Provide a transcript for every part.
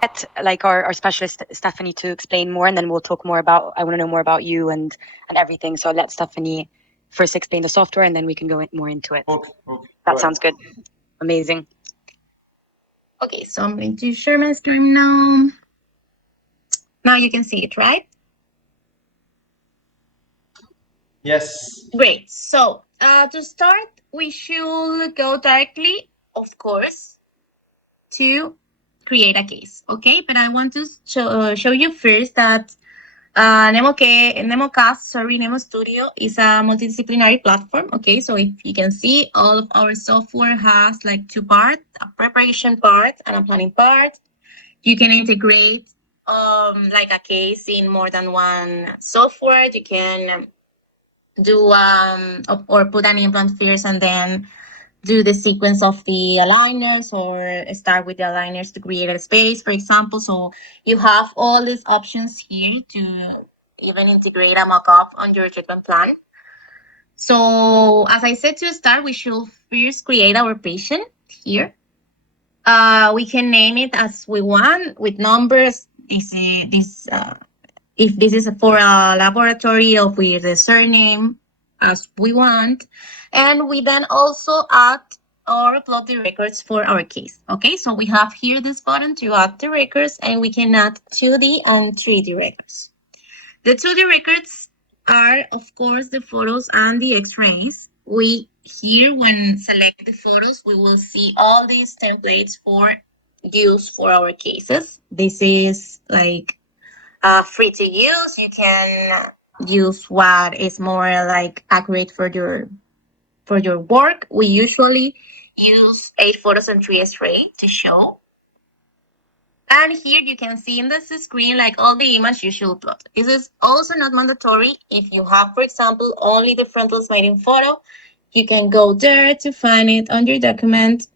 get like our specialist Stephanie to explain more, and then we'll talk more about. I want to know more about you and everything. So I'll let Stephanie first explain the software, and then we can go more into it. Okay, okay. That sounds good. Amazing. Okay, so I'm going to share my screen now. Now you can see it, right? Yes. Great. So to start, we should go directly, of course, to create a case. Okay, but I want to show you first that NemoStudio is a multidisciplinary platform. Okay, so if you can see, all of our software has like two parts: a preparation part and a planning part. You can integrate like a case in more than one software. You can do or put an implant first and then do the sequence of the aligners, or start with the aligners to create a space, for example. So you have all these options here to even integrate a mock-up on your treatment plan. So as I said, to start, we should first create our patient here. We can name it as we want with numbers. If this is for a laboratory, or with the surname as we want. And we then also add or upload the records for our case. Okay, so we have here this button to add the records, and we can add 2D and 3D records. The 2D records are, of course, the photos and the x-rays. We here, when select the photos, we will see all these templates for use for our cases. This is like free to use. You can use what is more like accurate for your work. We usually use 8 photos and 3 x-ray to show. And here you can see in this screen like all the images you should upload. This is also not mandatory. If you have, for example, only the frontal smiling photo, you can go there to find it on your document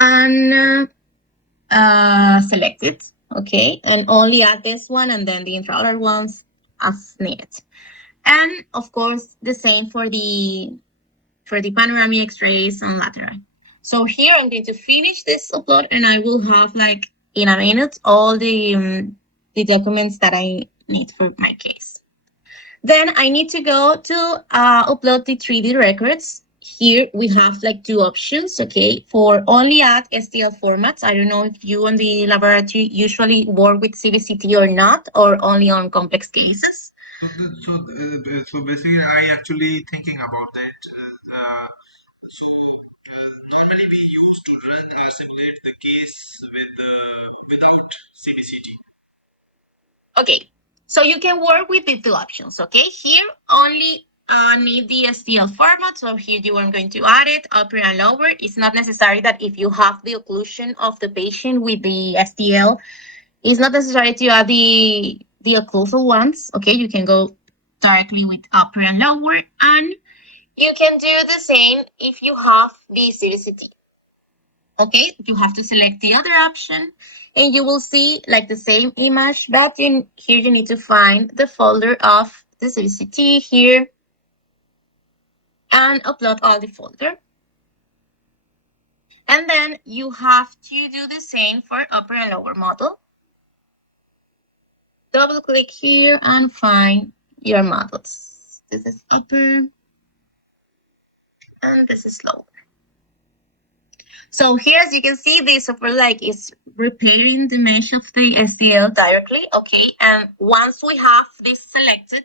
and select it. Okay, and only add this one and then the intraoral ones as needed. And of course, the same for the panoramic x-rays and lateral. So here I'm going to finish this upload, and I will have like in a minute all the documents that I need for my case. Then I need to go to upload the 3D records. Here we have like two options, okay, for only at STL formats. I don't know if you and the laboratory usually work with CBCT or not, or only on complex cases. So basically, I actually thinking about that. Normally we used to simulate the case without CBCT. Okay, so you can work with the two options. Okay, here only need the STL format. So here you are going to add it upper and lower. It's not necessary that if you have the occlusion of the patient with the STL, it's not necessary to add the occlusal ones. Okay, you can go directly with upper and lower, and you can do the same if you have the CBCT. Okay, you have to select the other option, and you will see like the same image, but here you need to find the folder of the CBCT here and upload all the folder. And then you have to do the same for upper and lower model. Double click here and find your models. This is upper and this is lower. So here, as you can see, the software like is repairing the mesh of the STL directly. Okay, and once we have this selected,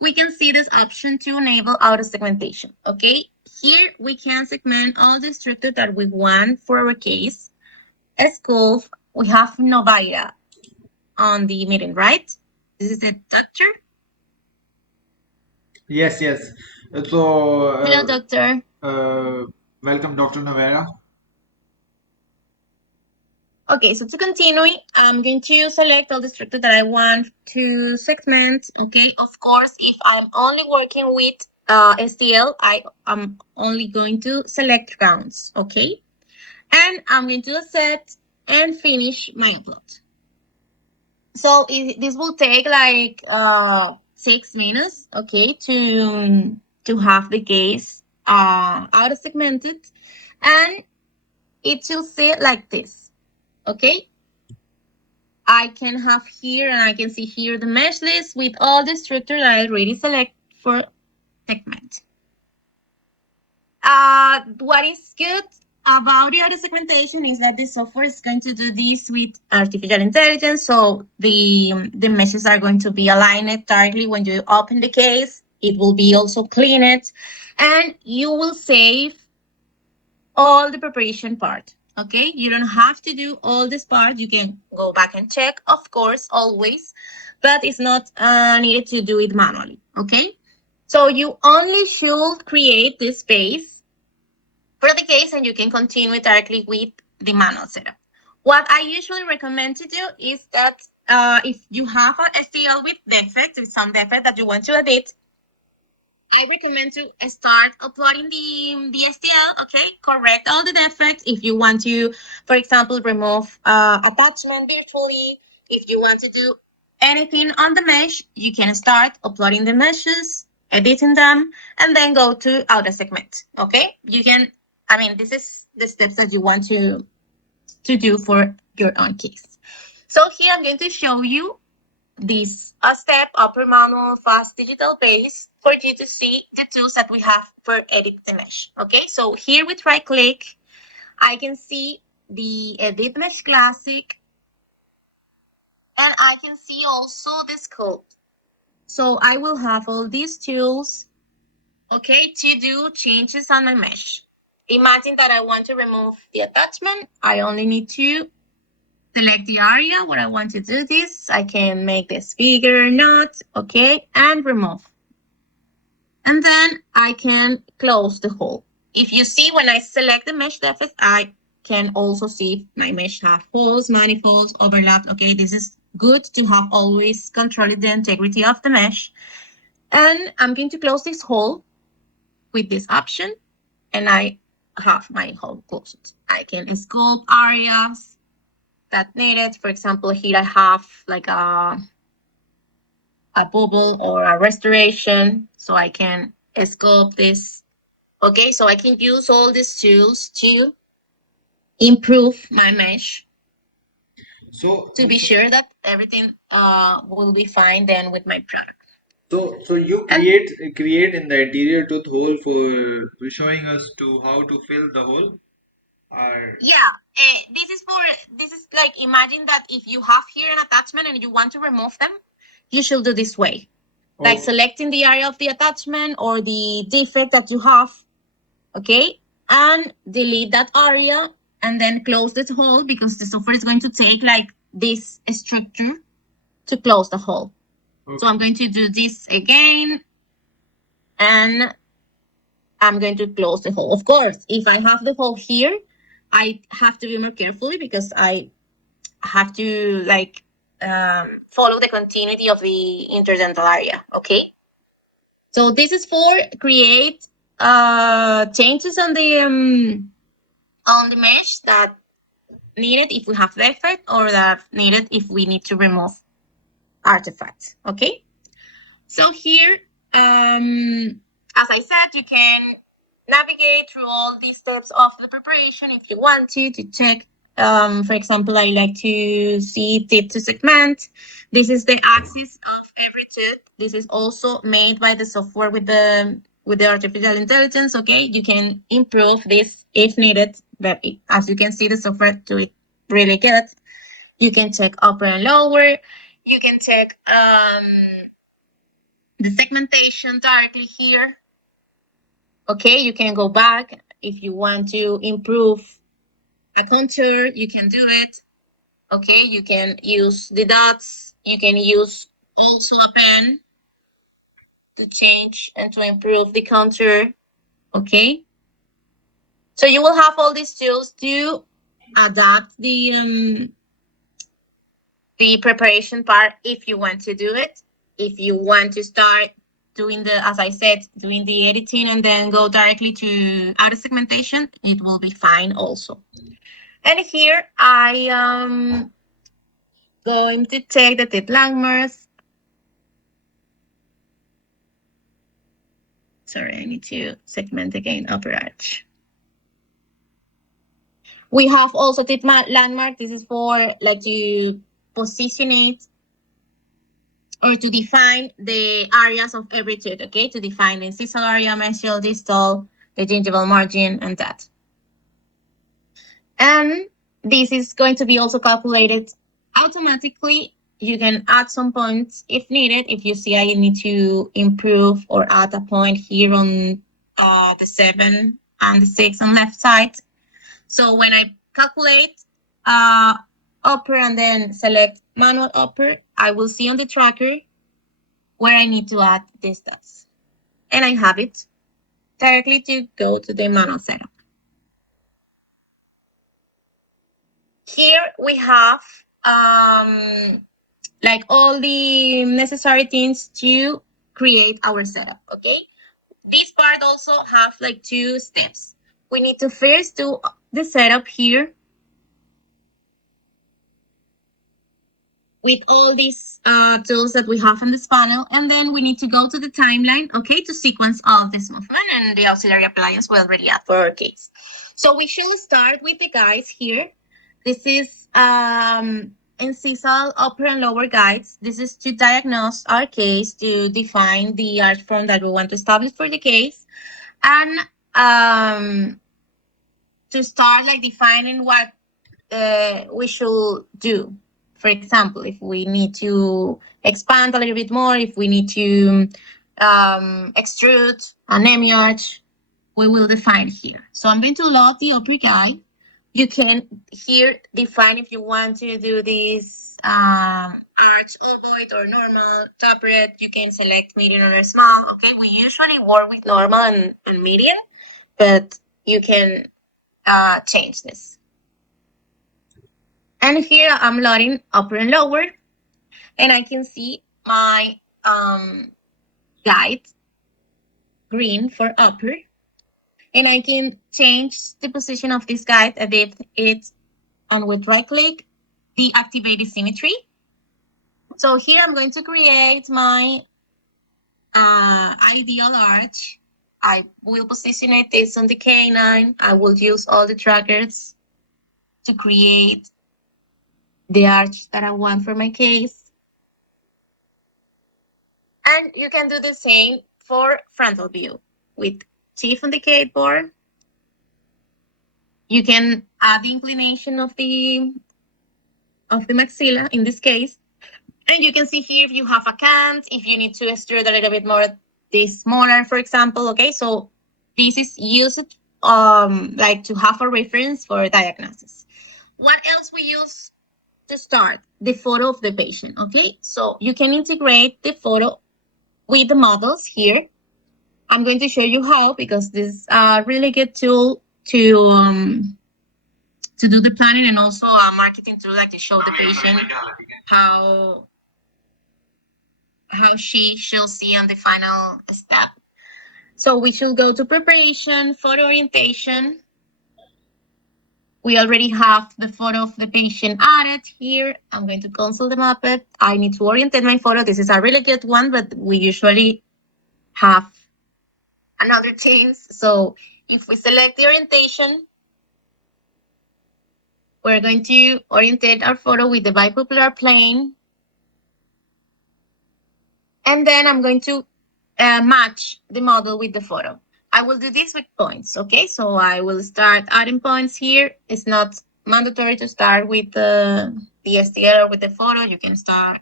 we can see this option to enable auto segmentation. Okay, here we can segment all the structure that we want for our case. School, we have Novaya on the meeting, right? This is the doctor. Yes, yes. So hello, doctor. Welcome, Dr. Novera. Okay, so to continue, I'm going to select all the structure that I want to segment. Okay, of course, if I'm only working with STL, I am only going to select rounds. Okay, and I'm going to accept and finish my upload. So this will take like 6 minutes. Okay, to have the case auto segmented, and it will see like this. Okay, I can have here and I can see here the mesh list with all the structure that I already select for segment. What is good about the auto segmentation is that the software is going to do this with artificial intelligence. So the meshes are going to be aligned directly when you open the case. It will be also cleaned, and you will save all the preparation part. Okay, you don't have to do all this part. You can go back and check, of course, always, but it's not needed to do it manually. Okay, so you only should create this space for the case, and you can continue directly with the manual setup. What I usually recommend to do is that if you have an STL with defects, with some defect that you want to edit, I recommend to start uploading the STL, okay? Correct all the defects. If you want to, for example, remove attachment virtually, if you want to do anything on the mesh, you can start uploading the meshes, editing them, and then go to auto segment, okay? You can, this is the steps that you want to do for your own case. So here I'm going to show you this step upper manual fast digital base for you to see the tools that we have for edit the mesh. Okay, so here with right click, I can see the edit mesh classic, and I can see also the sculpt. So I will have all these tools, okay, to do changes on my mesh. Imagine that I want to remove the attachment. I only need to select the area where I want to do this. I can make this bigger or not, okay, and remove. And then I can close the hole. If you see when I select the mesh surface, I can also see if my mesh have holes, manifolds, overlapped. Okay, this is good to have always controlled the integrity of the mesh. And I'm going to close this hole with this option, and I have my hole closed. I can sculpt areas that needed. For example, here I have like a bubble or a restoration, so I can sculpt this. Okay, so I can use all these tools to improve my mesh So, to be sure that everything will be fine then with my product. so you And create in the interior tooth hole for showing us to how to fill the hole. Or yeah, this is like, imagine that if you have here an attachment and you want to remove them, you should do this way. Like selecting the area of the attachment or the defect that you have, okay, and delete that area and then close this hole, because the software is going to take like this structure to close the hole. So I'm going to do this again, and I'm going to close the hole. Of course, if I have the hole here, I have to be more carefully because I have to follow the continuity of the interdental area. Okay. So this is for create changes on the mesh that needed if we have defect, or that needed if we need to remove artifacts. Okay. So here, as I said, you can navigate through all these steps of the preparation if you want to check. For example, I like to see tip to segment. This is the axis of every tooth. This is also made by the software with the artificial intelligence. Okay, you can improve this if needed, but as you can see, the software do it really good. You can check upper and lower. You can check the segmentation directly here. Okay, you can go back if you want to improve a contour, you can do it. Okay, you can use the dots. You can use also a pen to change and to improve the contour. Okay, so you will have all these tools to adapt the preparation part if you want to do it. If you want to start doing as I said, doing the editing and then go directly to auto segmentation, it will be fine also. And here I am going to take the teeth landmarks. Sorry, I need to segment again upper arch. We have also tip landmark. This is for like to position it or to define the areas of every tooth, okay? To define the incisal area, mesial, distal, the gingival margin, and that. And this is going to be also calculated automatically. You can add some points if needed. If you see I need to improve or add a point here on the 7 and the 6 on left side. So when I calculate upper and then select manual upper, I will see on the tracker where I need to add these stats. And I have it directly to go to the manual setup. Here we have like all the necessary things to create our setup, okay? This part also have like 2 steps. We need to first do the setup here with all these tools that we have on this panel, and then we need to go to the timeline, okay, to sequence all of this movement and the auxiliary appliance we already add for our case. So we should start with the guides here. This is incisal upper and lower guides. This is to diagnose our case, to define the arch form that we want to establish for the case, and to start like defining what we should do. For example, if we need to expand a little bit more, if we need to extrude an arch, we will define here. So I'm going to load the upper guide. You can here define if you want to do this arch ovoid or normal, tapered. You can select medium or small. Okay, we usually work with normal and medium, but you can change this. And here I'm loading upper and lower, and I can see my guide green for upper. And I can change the position of this guide, edit it, and with right click, deactivate the symmetry. So here I'm going to create my ideal arch. I will position it this on the canine. I will use all the trackers to create the arch that I want for my case. And you can do the same for frontal view with Shift on the keyboard. You can add the inclination of the maxilla in this case. And you can see here if you have a cant, if you need to extrude a little bit more, this smaller, for example. Okay, so this is used like to have a reference for diagnosis. What else we use to start? The photo of the patient. Okay, so you can integrate the photo with the models here. I'm going to show you how, because this is a really good tool to do the planning and also a marketing tool, like to show the patient how she should see on the final step. So we should go to preparation, photo orientation. We already have the photo of the patient added here. I'm going to console the Muppet. I need to orientate my photo. This is a really good one, but we usually have another things. So if we select the orientation, we're going to orientate our photo with the bipupillar plane. And then I'm going to match the model with the photo. I will do this with points, okay? So I will start adding points here. It's not mandatory to start with the STL or with the photo. You can start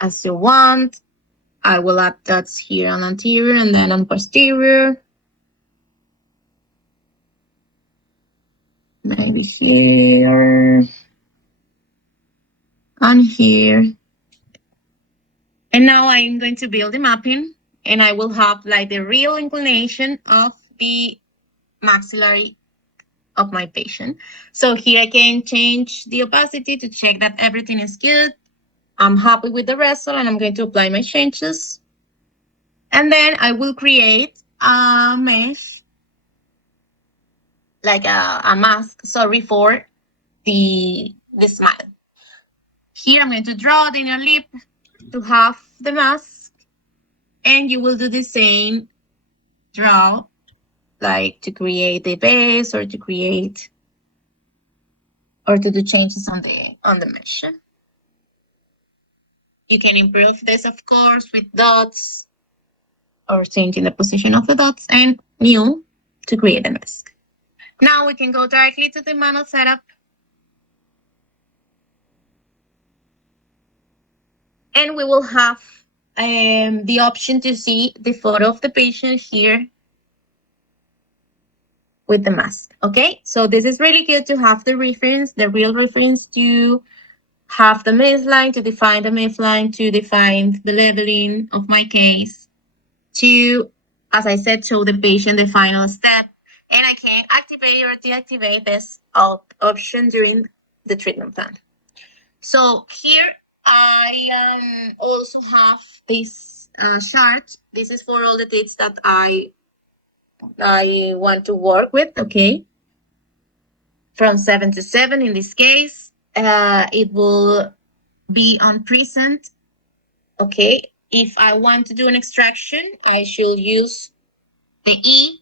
as you want. I will add dots here on anterior and then on posterior. Maybe here. On here. And now I'm going to build the mapping, and I will have like the real inclination of the maxillary of my patient. So here I can change the opacity to check that everything is good. I'm happy with the result, and I'm going to apply my changes. And then I will create a mesh, like a mask, sorry, for the smile. Here I'm going to draw the inner lip to have the mask, and you will do the same, draw like to create the base or to create or to do changes on the mesh. You can improve this, of course, with dots or changing the position of the dots, and new to create a mask. Now we can go directly to the manual setup. And we will have the option to see the photo of the patient here with the mask. Okay, so this is really good to have the reference, the real reference, to have the midline, to define the midline, to define the leveling of my case, to, as I said, show the patient the final step. And I can activate or deactivate this option during the treatment plan. So here I also have this chart. This is for all the dates that I want to work with, okay? From 7 to 7 in this case. It will be on present, okay? If I want to do an extraction, I should use the E.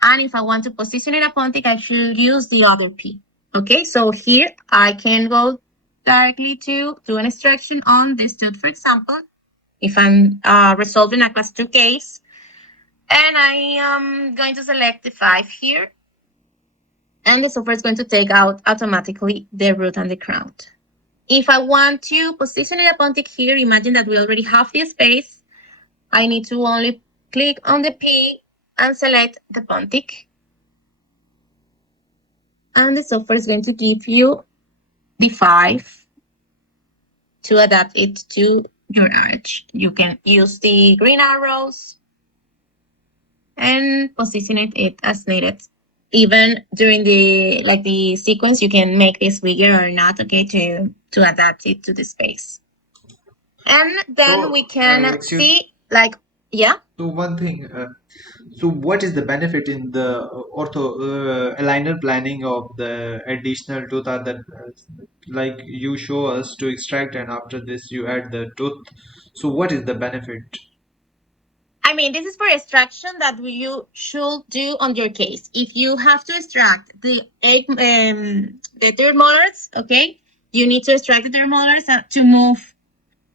And if I want to position it upon it, I should use the other P. Okay, so here I can go directly to do an extraction on this tooth, for example, if I'm resolving a class 2 case. And I am going to select the 5 here. And the software is going to take out automatically the root and the crown. If I want to position it upon it here, imagine that we already have the space. I need to only click on the P and select the pontic. And the software is going to give you the 5 to adapt it to your arch. You can use the green arrows and position it as needed. Even during the sequence, you can make this bigger or not, okay, to adapt it to the space. And then we can see, like, yeah. So one thing, so what is the benefit in the aligner planning of the additional tooth, that like you show us to extract and after this you add the tooth? So what is the benefit? I mean, this is for extraction that you should do on your case. If you have to extract the third molars, okay, you need to extract the third molars to move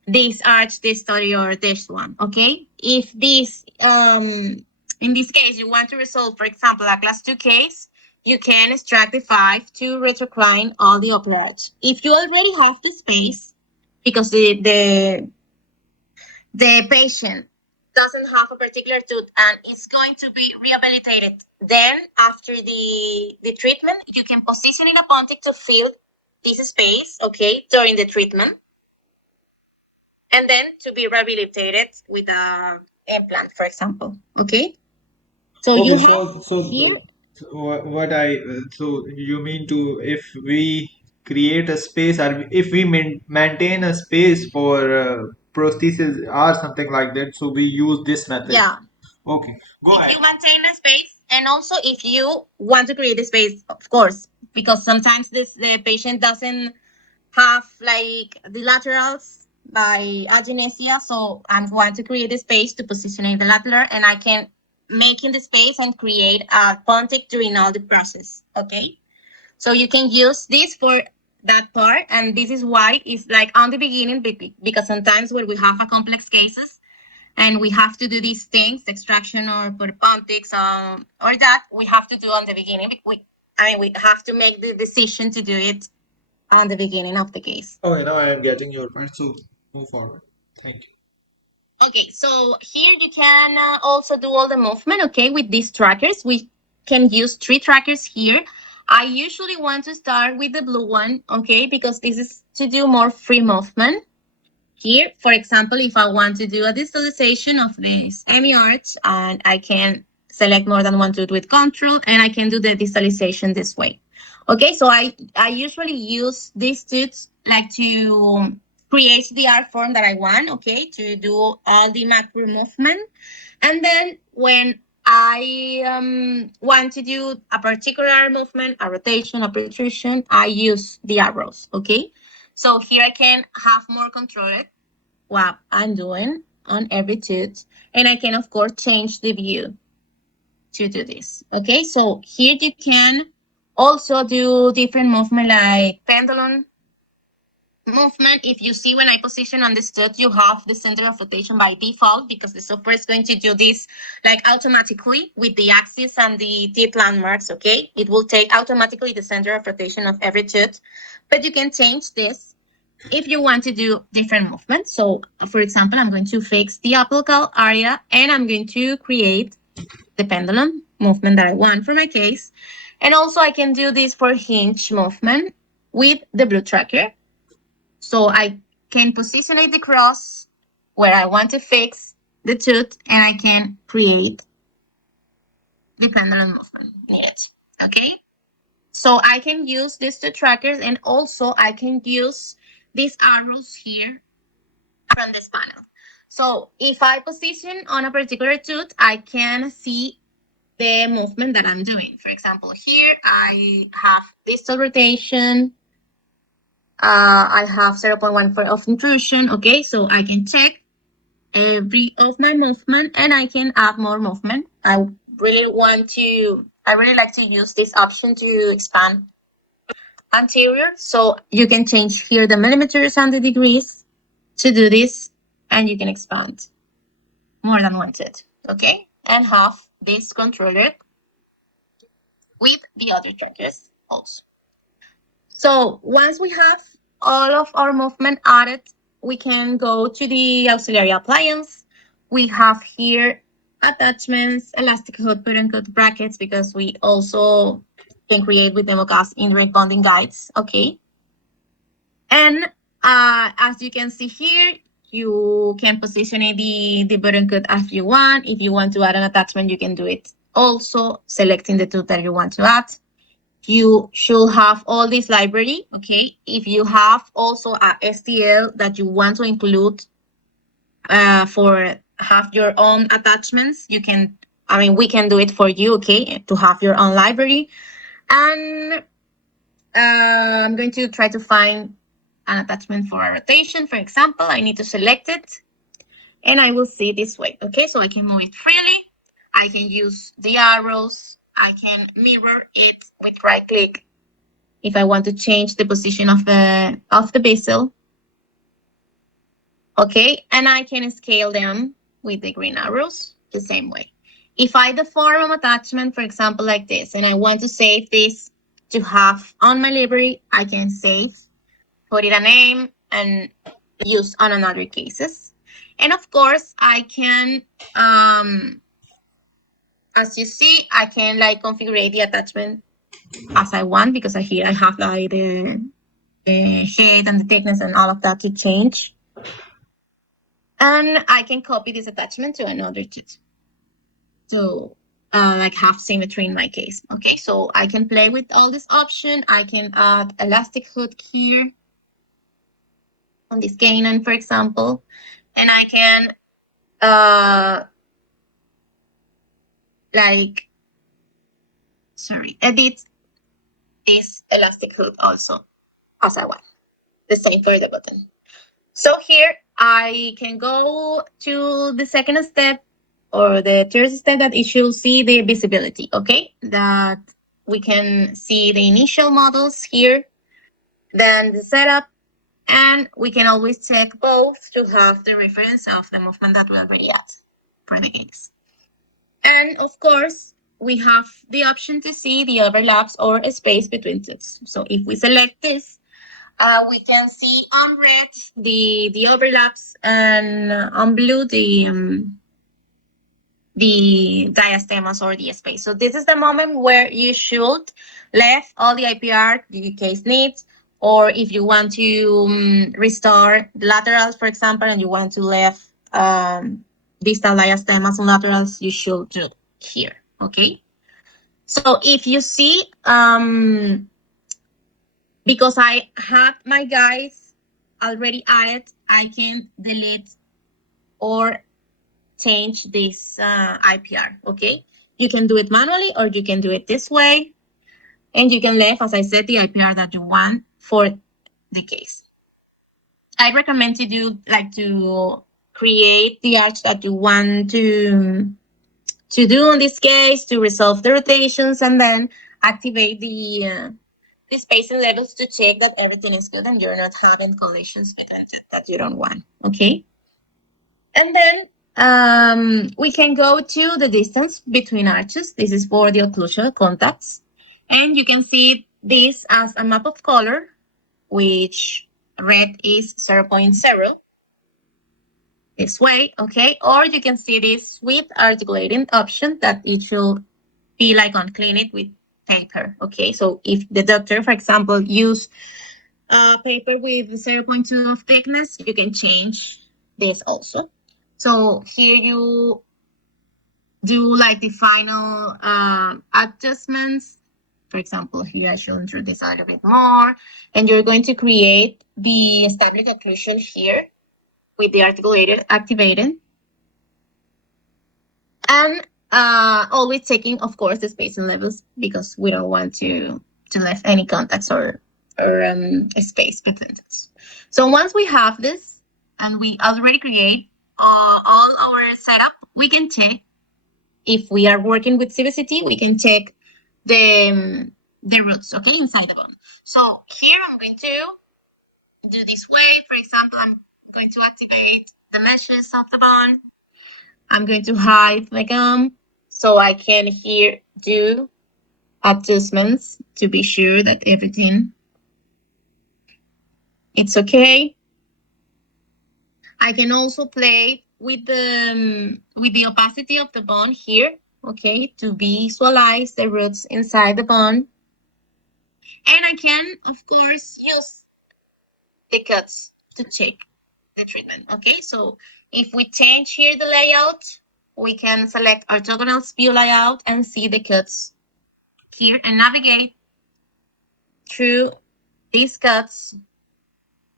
this arch, this study, or this one, okay? If this, in this case, you want to resolve, for example, a class 2 case, you can extract the 5 to retrocline all the upper arch. If you already have the space, because the patient doesn't have a particular tooth and it's going to be rehabilitated, then after the treatment, you can position it upon it to fill this space, okay, during the treatment. And then to be rehabilitated with a implant, for example. Okay. So Okay, you have here. So you mean to, if we create a space, or if we maintain a space for prosthesis or something like that, so we use this method. Yeah. Okay, go ahead. If you maintain a space, and also if you want to create a space, of course, because sometimes the patient doesn't have like the laterals by agenesia, so I want to create a space to position the lateral, and I can make in the space and create a pontic during all the process. Okay, so you can use this for that part, and this is why it's like on the beginning, because sometimes when we have a complex cases and we have to do these things, extraction or put pontics or that, we have to do on the beginning. We have to make the decision to do it on the beginning of the case. Okay, now I am getting your point. So move forward. Thank you. Okay, so here you can also do all the movement, okay, with these trackers. We can use 3 trackers here. I usually want to start with the blue one, okay, because this is to do more free movement. Here, for example, if I want to do a distalization of this hemi-arch, and I can select more than one tooth with control, and I can do the distalization this way. Okay, so I usually use these tooths like to create the art form that I want, okay, to do all the macro movement. And then when I want to do a particular movement, a rotation, a protrusion, I use the arrows, okay? So here I can have more control what I'm doing on every tooth, and I can, of course, change the view. to do this. Okay, so here you can also do different movement like pendulum movement. If you see when I position on this tooth, you have the center of rotation by default because the software is going to do this like automatically with the axis and the teeth landmarks. Okay, it will take automatically the center of rotation of every tooth, but you can change this if you want to do different movements. So for example, I'm going to fix the apical area and I'm going to create the pendulum movement that I want for my case. And also I can do this for hinge movement with the blue tracker. So I can position the cross where I want to fix the tooth and I can create the pendulum movement needed. Okay. So I can use these two trackers and also I can use these arrows here from this panel. So if I position on a particular tooth, I can see the movement that I'm doing. For example, here I have distal rotation. I have 0.1 of intrusion. Okay, so I can check every of my movement and I can add more movement. I really like to use this option to expand anterior. So you can change here the millimeters and the degrees to do this, and you can expand more than one tooth. Okay, and have this controller with the other trackers also. So once we have all of our movement added, we can go to the auxiliary appliance. We have here attachments, elastic hood, put and cut brackets, because we also can create with NemoCast indirect bonding guides. Okay. And as you can see here, you can position the button cut as you want. If you want to add an attachment, you can do it also, selecting the tooth that you want to add. You should have all this library, okay? If you have also a STL that you want to include for have your own attachments, you can, we can do it for you, okay? To have your own library. And I'm going to try to find an attachment for a rotation. For example, I need to select it and I will see this way, okay? So I can move it freely. I can use the arrows. I can mirror it with right click if I want to change the position of the bezel. Okay, and I can scale them with the green arrows the same way. If I deform an attachment, for example, like this, and I want to save this to have on my library, I can save, put it a name, and use on another cases. And of course, I can, as you see, I can like configure the attachment as I want, because here I have like the shade and the thickness and all of that to change. And I can copy this attachment to another tooth. So like have symmetry in my case. Okay, so I can play with all this option. I can add elastic hood here on this canine, for example, and I can edit this elastic hood also as I want. The same for the button. So here I can go to the second step or the third step, that it should see the visibility, okay? That we can see the initial models here, then the setup, and we can always check both to have the reference of the movement that we already had for the case. And of course, we have the option to see the overlaps or a space between tooths. So if we select this, we can see on red the overlaps and on blue the diastemas or the space. So this is the moment where you should leave all the IPR the case needs, or if you want to restore the laterals, for example, and you want to leave distal diastemas and laterals, you should do here, okay? So if you see, because I have my guides already added, I can delete or change this IPR, okay? You can do it manually or you can do it this way. And you can leave, as I said, the IPR that you want for the case. I recommend to create the arch that you want to to do in this case to resolve the rotations, and then activate the spacing levels to check that everything is good and you're not having collisions between that you don't want. Okay. And then we can go to the distance between arches. This is for the occlusal contacts. And you can see this as a map of color, which red is 0.0 this way, okay? Or you can see this with articulating option that it should be like on clean it with paper, okay? So if the doctor, for example, use paper with 0.2 of thickness, you can change this also. So here you do like the final adjustments. For example, here I should intro this a little bit more, and you're going to create the established occlusion here with the articulated activated, and always checking, of course, the spacing levels because we don't want to leave any contacts or space between it. So once we have this and we already create all our setup, we can check if we are working with CVCT. We can check the roots, okay, inside the bone. So here I'm going to do this way. For example, I'm going to activate the meshes of the bone. I'm going to hide the gum so I can here do adjustments to be sure that everything it's okay. I can also play with the opacity of the bone here, okay, to visualize the roots inside the bone. And I can, of course, use the cuts to check the treatment, okay? So if we change here the layout, we can select orthogonal view layout and see the cuts here and navigate through these cuts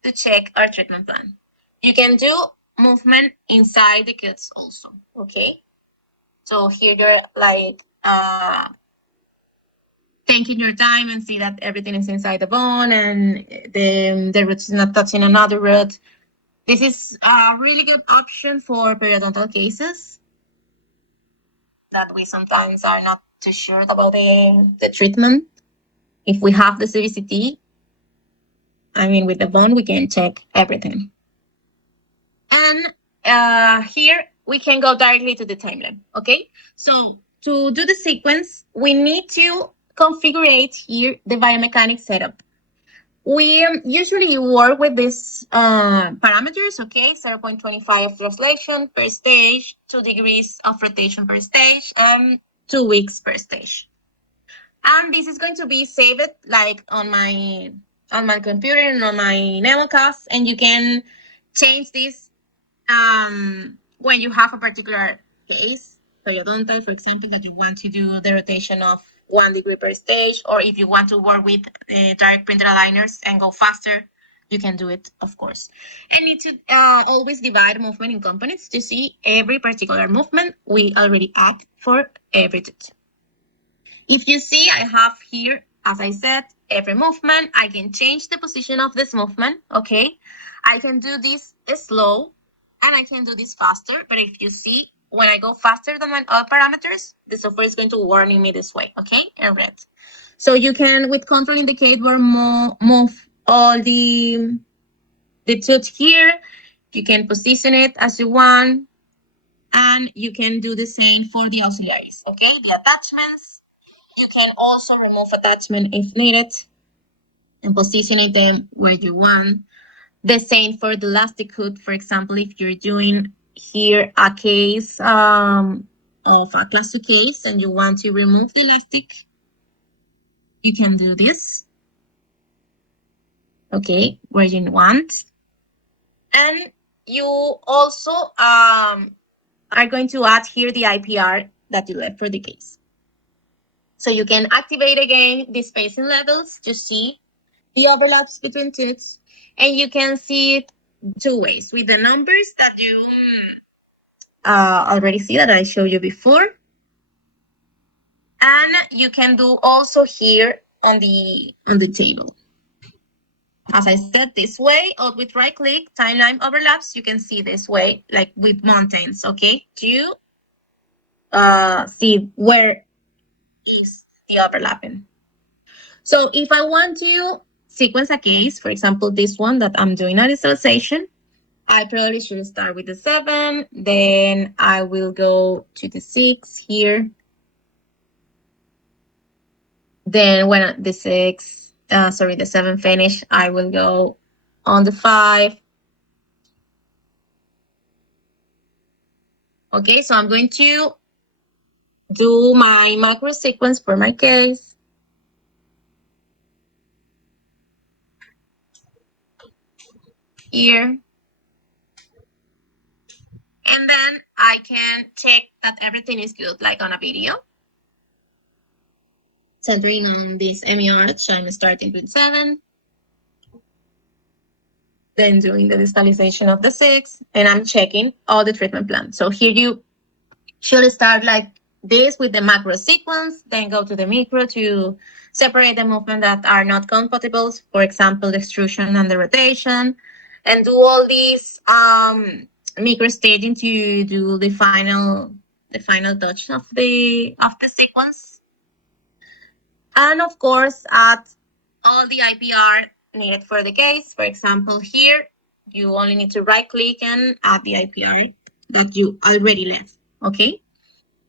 to check our treatment plan. You can do movement inside the cuts also, okay? So here you're like taking your time and see that everything is inside the bone and the root is not touching another root. This is a really good option for periodontal cases that we sometimes are not too sure about the treatment. If we have the CVCT, I mean, with the bone, we can check everything. And here we can go directly to the timeline, okay? So to do the sequence, we need to configure here the biomechanics setup. We usually work with these parameters, okay? 0.25 of translation per stage, 2 degrees of rotation per stage, and 2 weeks per stage. And this is going to be saved like on my computer and on my NemoCast, and you can change this when you have a particular case, periodontal, for example, that you want to do the rotation of 1 degree per stage, or if you want to work with direct printed aligners and go faster, you can do it, of course. And need to always divide movement in components to see every particular movement we already add for every tooth. If you see, I have here, as I said, every movement. I can change the position of this movement, okay? I can do this slow, and I can do this faster. But if you see, when I go faster than my other parameters, the software is going to warning me this way, okay, in red. So you can, with control indicator, move all the tooth here. You can position it as you want, and you can do the same for the auxiliaries, okay? The attachments. You can also remove attachment if needed and positioning them where you want. The same for the elastic hood. For example, if you're doing here a case of a class 2 case and you want to remove the elastic, you can do this. Okay, where you want. And you also are going to add here the IPR that you left for the case. So you can activate again the spacing levels to see the overlaps between tooths, and you can see it 2 ways with the numbers that you already see that I showed you before, and you can do also here on the table. As I said, this way, or with right click, timeline overlaps, you can see this way, like with mountains, okay? see where is the overlapping. So if I want to sequence a case, for example, this one that I'm doing a digitalization, I probably should start with the 7, then I will go to the 6 here. Then when the 7 finish, I will go on the 5. Okay, so I'm going to do my macro sequence for my case. Here. And then I can check that everything is good, like on a video. Centering on this arch, I'm starting with 7. Then doing the distalization of the 6, and I'm checking all the treatment plan. So here you should start like this with the macro sequence, then go to the micro to separate the movement that are not compatible, for example, the extrusion and the rotation, and do all these micro staging to do the final touch of the sequence. And of course, add all the IPR needed for the case. For example, here, you only need to right click and add the IPR that you already left, okay?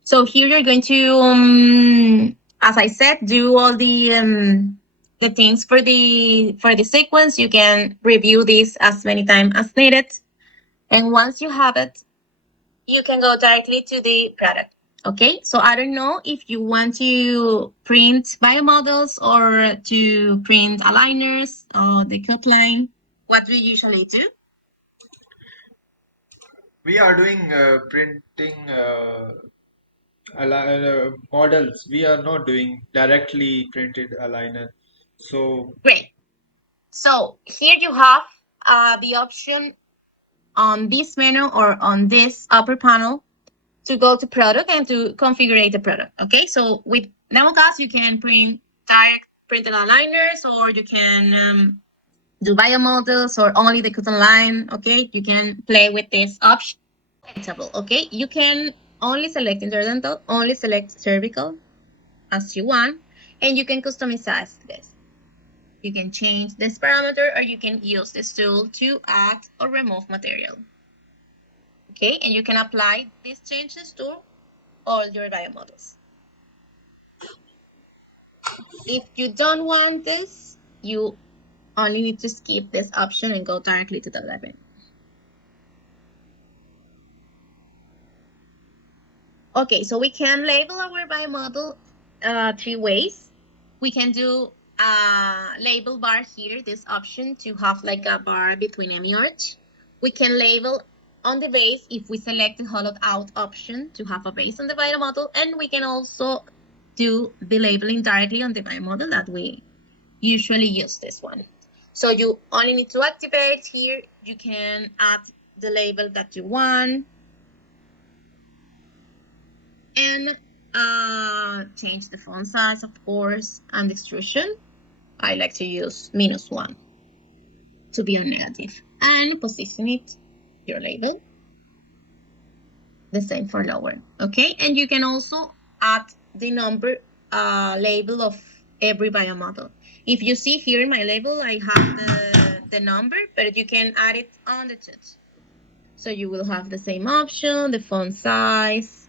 So here you're going to, as I said, do all the things for the sequence. You can review this as many times as needed. And once you have it, you can go directly to the product. Okay, so I don't know if you want to print biomodels or to print aligners or the cut line. What do you usually do? We are doing printing models. We are not doing directly printed aligner. So Great. So here you have the option on this menu or on this upper panel to go to product and to configure the product. Okay, so with NemoCast, you can print direct printed aligners, or you can do biomodels or only the cotton line. Okay, you can play with this option. Okay, you can only select interdental, only select cervical as you want, and you can customize this. You can change this parameter, or you can use this tool to add or remove material. Okay, and you can apply these changes to all your biomodels. If you don't want this, you only need to skip this option and go directly to the 11. Okay, so we can label our biomodel 3 ways. We can do a label bar here, this option to have like a bar between arch. We can label on the base if we select the hollowed out option to have a base on the biomodel, and we can also do the labeling directly on the biomodel that we usually use this one. So you only need to activate here. You can add the label that you want and change the font size, of course, and extrusion. I like to use -1 to be on negative, and position it your label. The same for lower, okay? And you can also add the number label of every biomodel. If you see here in my label, I have the number, but you can add it on the touch. So you will have the same option, the font size,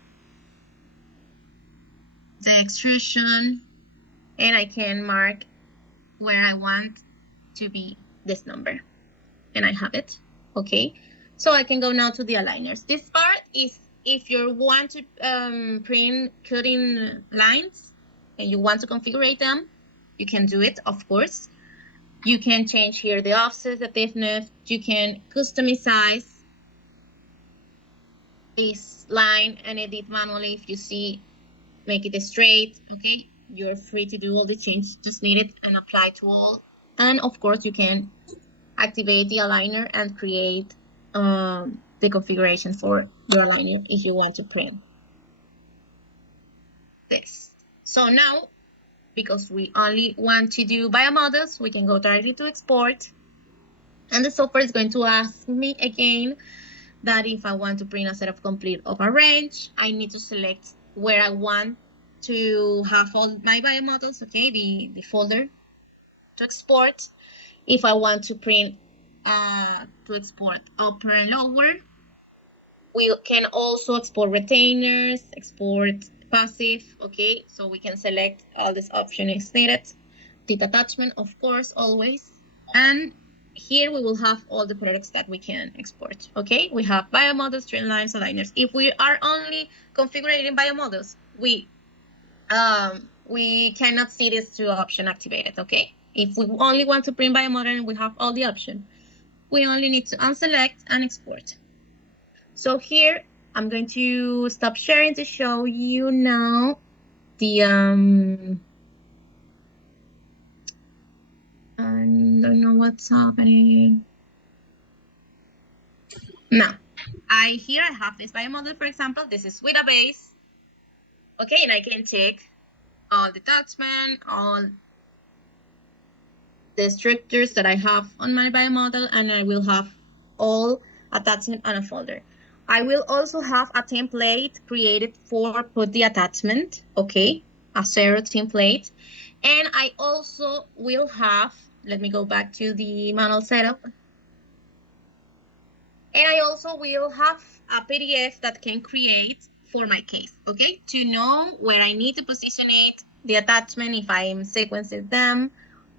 the extrusion, and I can mark where I want to be this number, and I have it, okay? So I can go now to the aligners. This part is if you want to print cutting lines and you want to configure them, you can do it, of course. You can change here the offset, the thickness. You can customize this line and edit manually if you see, make it straight, okay? You're free to do all the changes just needed and apply to all. And of course, you can activate the aligner and create the configuration for your aligner if you want to print this. So now, because we only want to do biomodels, we can go directly to export. And the software is going to ask me again that if I want to print a set of complete of a range, I need to select where I want to have all my biomodels, okay, the folder to export. If I want to print, to export upper and lower, we can also export retainers, export passive, okay, so we can select all these options needed. Teeth attachment, of course, always. And here we will have all the products that we can export, okay? We have biomodels, streamlines, aligners. If we are only configuring biomodels, we cannot see these two options activated, okay? If we only want to print biomodel, we have all the options. We only need to unselect and export. So here, I'm going to stop sharing to show you now the, I don't know what's happening. Now, here I have this biomodel, for example. This is with a base. Okay, and I can take all the attachment, all the structures that I have on my biomodel, and I will have all attachment on a folder. I will also have a template created for put the attachment, okay, a zero template. And I also will have, let me go back to the manual setup. And I also will have a PDF that can create for my case, okay? To know where I need to position it, the attachment, if I'm sequencing them,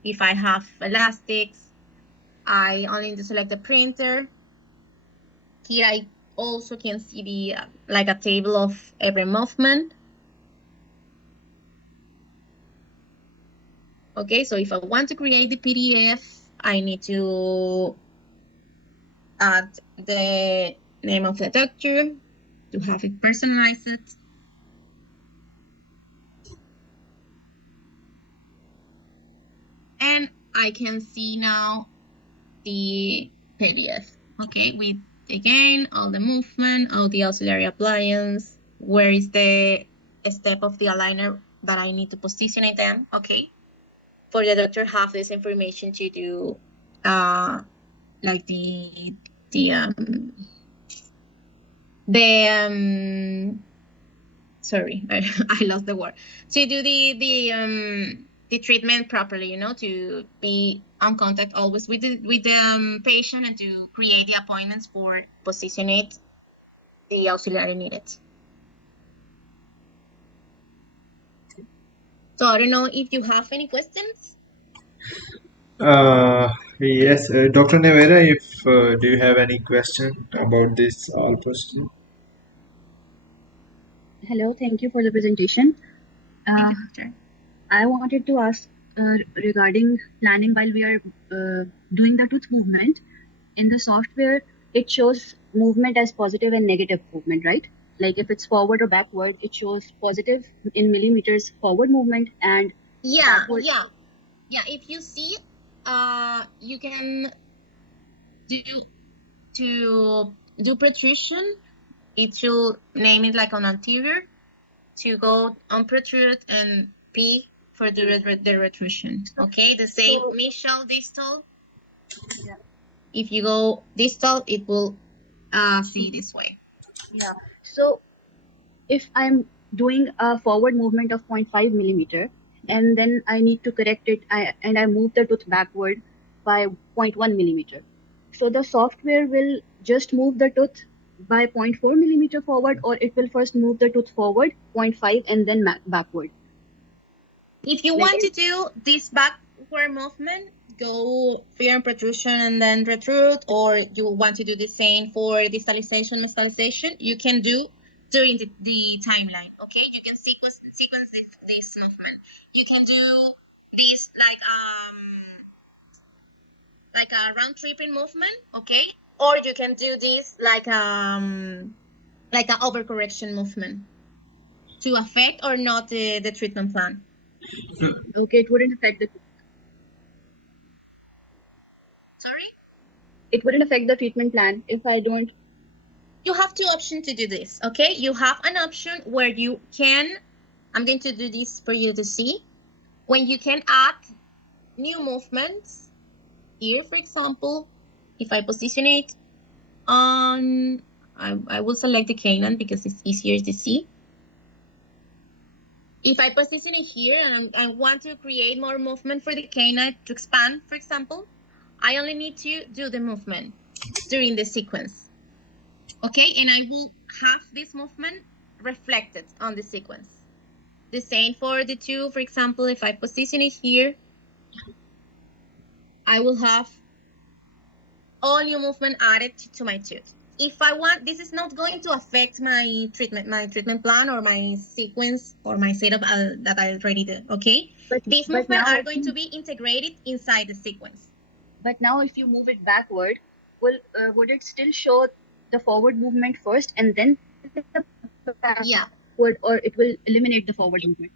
if I have elastics, I only need to select the printer. Here I also can see the, like a table of every movement. Okay, so if I want to create the PDF, I need to add the name of the doctor to have it personalized. And I can see now the PDF, okay, with again all the movement, all the auxiliary appliance, where is the step of the aligner that I need to position it in, okay, for the doctor have this information to do like sorry, I lost the word, to do the treatment properly, you know, to be on contact always with the patient and to create the appointments for position it the auxiliary needed. So I don't know if you have any questions. Yes, Dr. Nevera, if do you have any question about this all question? Hello, thank you for the presentation. I wanted to ask regarding planning while we are doing the tooth movement. In the software, it shows movement as positive and negative movement, right? Like if it's forward or backward, it shows positive in millimeters forward movement and backward. Yeah. If you see, you can do protrusion. It should name it like on anterior to go on protrude and P for the retrusion. Okay, the same so, mesial distal. Yeah. If you go distal, it will see this way. Yeah. So if I'm doing a forward movement of 0.5 millimeter and then I need to correct it and I move the tooth backward by 0.1 millimeter. So the software will just move the tooth by 0.4 millimeter forward, or it will first move the tooth forward 0.5 and then backward. If you want to do this backward movement, go fear and protrusion and then retrude, or you want to do the same for distalization, mestalization, you can do during the timeline, okay? You can sequence this movement. You can do this like a round tripping movement, okay? Or you can do this like an overcorrection movement to affect or not the treatment plan. Okay, it wouldn't affect the. Sorry? It wouldn't affect the treatment plan if I don't. You have two options to do this, okay? You have an option where you can, I'm going to do this for you to see, when you can add new movements. Here, for example, if I position it on, I will select the canine because it's easier to see. if I position it here and I want to create more movement for the canine to expand, for example, I only need to do the movement during the sequence. Okay, and I will have this movement reflected on the sequence. The same for the tooth. For example, if I position it here, I will have all new movement added to my tooth. If I want, this is not going to affect my treatment plan or my sequence or my setup that I already did. Okay, these movements are going to be integrated inside the sequence. But now, if you move it backward, would it still show the forward movement first and then the backward, or it will eliminate the forward movement?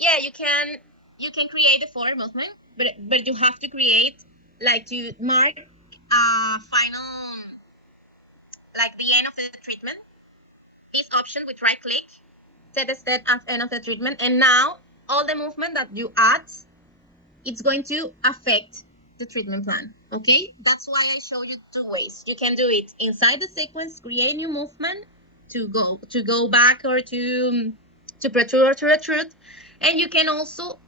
Yeah, you can create the forward movement, but you have to create, like, to mark final, like the end of the treatment. This option with right click, set the step at end of the treatment, and now all the movement that you add, it's going to affect the treatment plan. Okay, that's why I show you two ways. You can do it inside the sequence, create new movement to go back or to protrude or to retrude, and you can also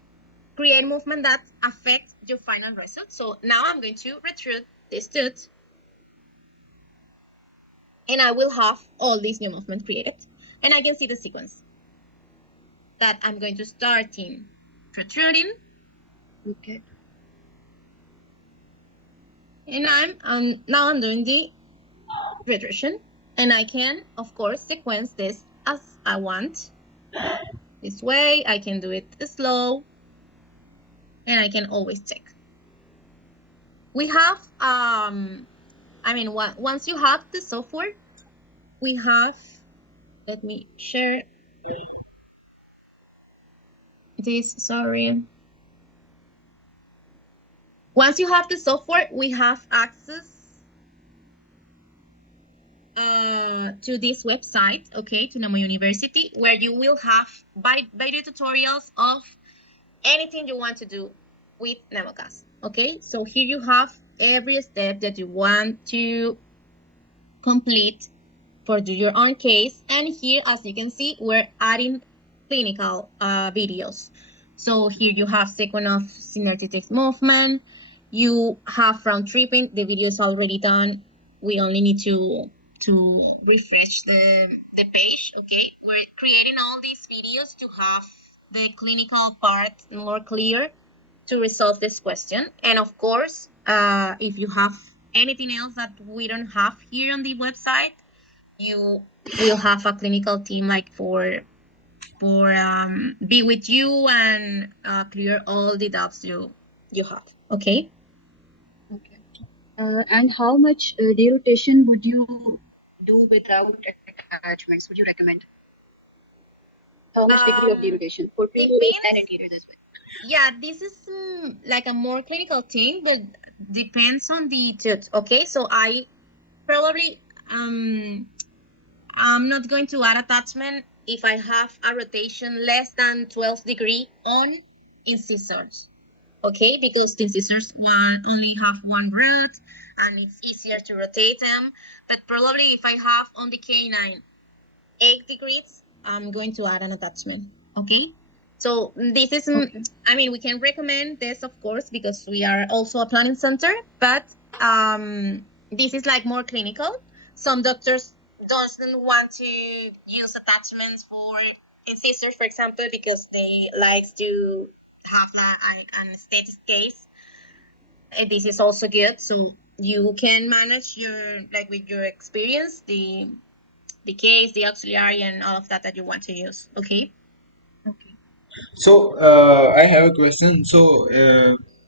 create movement that affect your final result. So now I'm going to retrude this tooth, and I will have all these new movements created, and I can see the sequence that I'm going to start in protruding. Okay. And now I'm doing the retrusion, and I can, of course, sequence this as I want. This way, I can do it slow, and I can always check. We have, once you have the software, we have, let me share this, sorry. Once you have the software, we have access to this website, okay, to Nemo University, where you will have video tutorials of anything you want to do with NemoCast, okay? So here you have every step that you want to complete for your own case. And here, as you can see, we're adding clinical videos. So here you have sequence of synergetic movement. You have round tripping. The video is already done. We only need to refresh the page, okay? We're creating all these videos to have the clinical part more clear to resolve this question. And of course, if you have anything else that we don't have here on the website, you will have a clinical team like for be with you and clear all the doubts you have. Okay. Okay. And how much derotation would you do without attachments? Would you recommend? How much degree of derotation for premolars and anteriors as well? Yeah, this is like a more clinical thing, but depends on the tooth. Okay, so I probably I'm not going to add attachment if I have a rotation less than 12 degree on incisors. Okay, because the incisors only have one root and it's easier to rotate them. But probably if I have on the canine 8 degrees, I'm going to add an attachment. Okay, so this is, okay. I mean, we can recommend this, of course, because we are also a planning center, but this is like more clinical. Some doctors doesn't want to use attachments for incisors, for example, because they like to have like an aesthetic case. This is also good, so you can manage your, like, with your experience, the case, the auxiliary, and all of that you want to use. Okay. Okay. So I have a question. So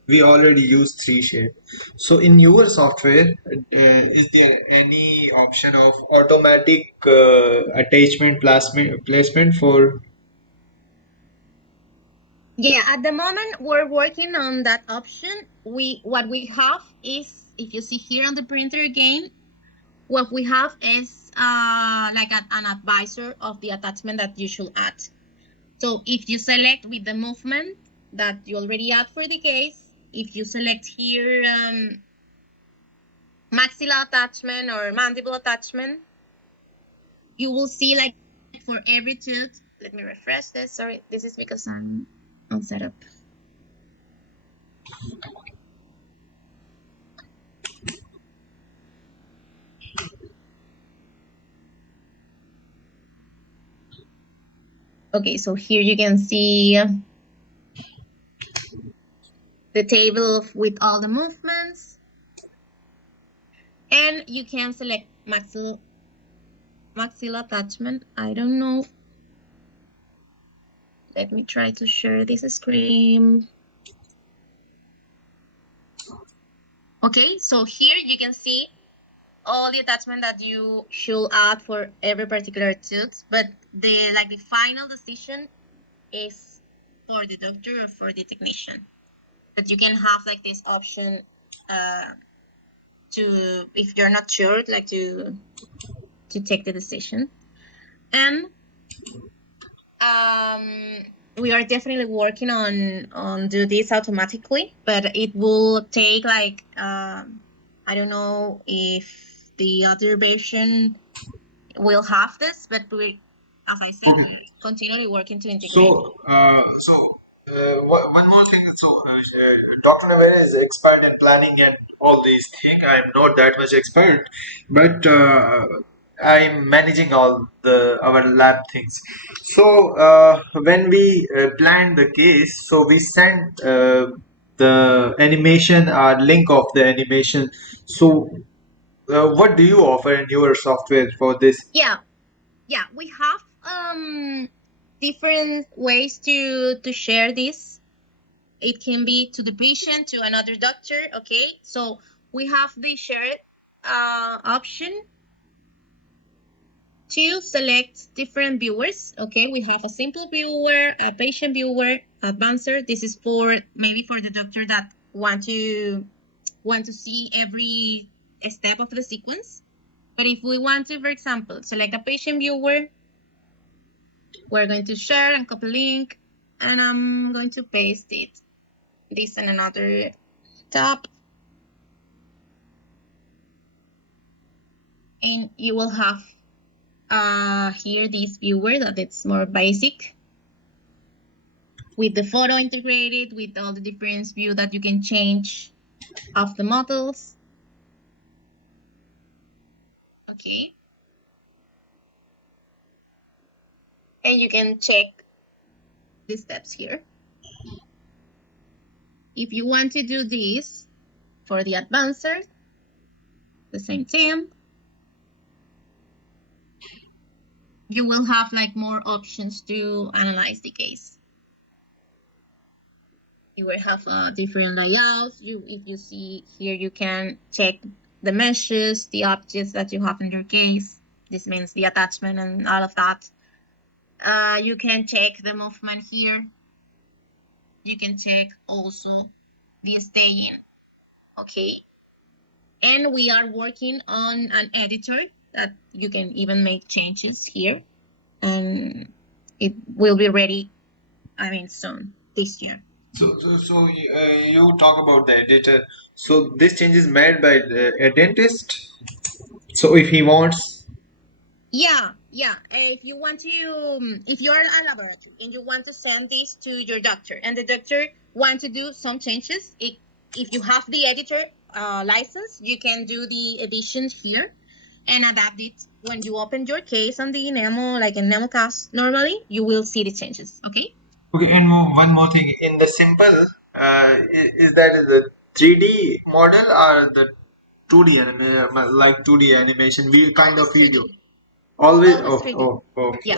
we already use 3shape. So in your software, is there any option of automatic attachment placement for? Yeah, at the moment we're working on that option. What we have is, if you see here on the printer again, what we have is like an advisor of the attachment that you should add. So if you select with the movement that you already add for the case, if you select here maxilla attachment or mandible attachment, you will see, like, for every tooth, Let me refresh this. Sorry, this is because I'm on setup. Okay, so here you can see the table with all the movements, and you can select maxilla attachment. I don't know. Let me try to share this screen. Okay, so here you can see all the attachment that you should add for every particular tooth, but the final decision is for the doctor or for the technician. But you can have like this option to, if you're not sure, like to take the decision. And we are definitely working on do this automatically, but it will take like I don't know if the other version will have this, but we, as I said, continually working to integrate. So, one more thing. So, Dr. Navera is expert in planning and all these things. I'm not that much expert, but I'm managing all our lab things. So, when we planned the case, so we sent the animation or link of the animation. So, what do you offer in your software for this? Yeah, we have different ways to share this. It can be to the patient, to another doctor. Okay, so we have the share option to select different viewers. Okay, we have a simple viewer, a patient viewer, advanced. This is for maybe for the doctor that want to see every step of the sequence. But if we want to, for example, select a patient viewer, we're going to share and copy link, and I'm going to paste this in another tab. And you will have here this viewer that it's more basic with the photo integrated, with all the different view that you can change of the models. Okay. And you can check the steps here. If you want to do this for the advanced, the same thing. You will have like more options to analyze the case. You will have different layouts. If you see here, you can check the meshes, the objects that you have in your case. This means the attachment and all of that. You can check the movement here. You can check also the staying. Okay. And we are working on an editor that you can even make changes here. And it will be ready, I mean, soon, this year. So you talk about the editor. So this change is made by a dentist. So if he wants, Yeah. If you want to, if you are a laboratory and you want to send this to your doctor, and the doctor want to do some changes, if you have the editor license, you can do the additions here and adapt it. When you open your case on the Nemo, like in NemoCast, normally you will see the changes. Okay. okay. And one more thing, in the simple, is that the 3D model or the 2D like 2D animation, we kind of video. Always. Always 3D. Oh. Yeah.